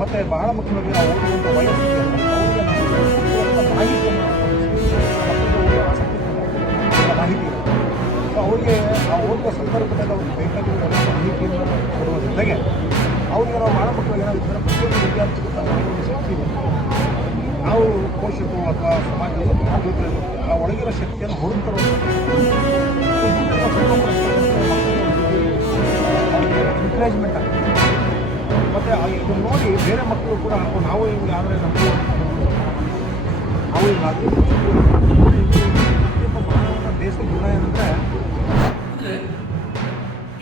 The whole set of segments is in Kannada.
ಮತ್ತು ಬಹಳ ಮುಖ್ಯವಾಗಿ ನಾವು ಓದುವಂಥ ವಯಸ್ಸಿಗೆ ಅವರಿಗೆ ನಾವು ಮಾಹಿತಿಯನ್ನು ಮಕ್ಕಳಿಗೆ ಓದುವ ಆಸಕ್ತಿ ಮಾಹಿತಿ ಇರುತ್ತೆ. ಸೊ ಅವರಿಗೆ ಆ ಓದುವ ಸಂದರ್ಭದಲ್ಲಿ ಅವ್ರಿಗೆ ಬೇಕಾಗಿರುವ ಎಲ್ಲ ಮಾಹಿತಿಯನ್ನು ಕೊಡುವ ಜೊತೆಗೆ ಅವ್ರಿಗೆ ನಾವು ಬಹಳ ಮುಖ್ಯವಾಗಿ ಏನಾಗುತ್ತೆ ಪ್ರತಿಯೊಂದು ವಿದ್ಯಾರ್ಥಿಗೂ ತನ್ನ ಒಂದು ಶಕ್ತಿ ಇದೆ. ನಾವು ಪೋಷಕರು ಅಥವಾ ಸಮಾಜದ ಅಭಿವೃದ್ಧಿ ಆ ಒಳಗಿರೋ ಶಕ್ತಿಯನ್ನು ಹುಡುಕ್ತಾರೆ. ಅವ್ರಿಗೆ ಎನ್ಕರೇಜ್ಮೆಂಟ್ ಆಗ್ತದೆ. ಮತ್ತು ಇದನ್ನು ನೋಡಿ ಬೇರೆ ಮಕ್ಕಳು ಕೂಡ ನಾವು ಹಿಂಗೆ ಆದರೆ ನಮಗೂ ನಾವು ಹಿಂಗಾಗಲಿ ಪ್ರತಿಯೊಬ್ಬ ಮಾನವನ ದೇಶದ ಗುಣ ಏನಂದರೆ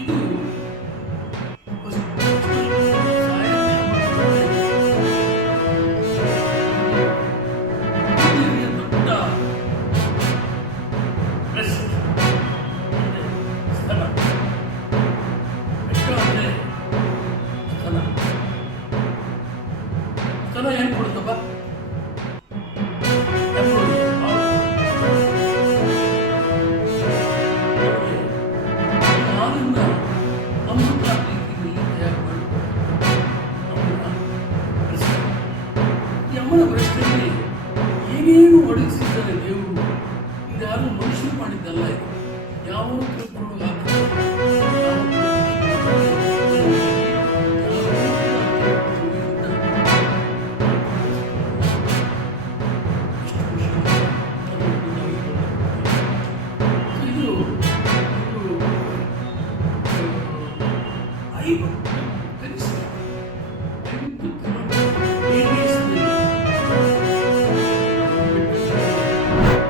ಇದು ಸ್ಥಳ ಏನು ಕೊಡ್ತಪ್ಪ ಆದ್ರಿಂದ ಅಮೃತ ರೀತಿಯಲ್ಲಿ ತಯಾರು ಮಾಡಿ ಈ ಅಮ್ಮನ ಪ್ರಶ್ನೆ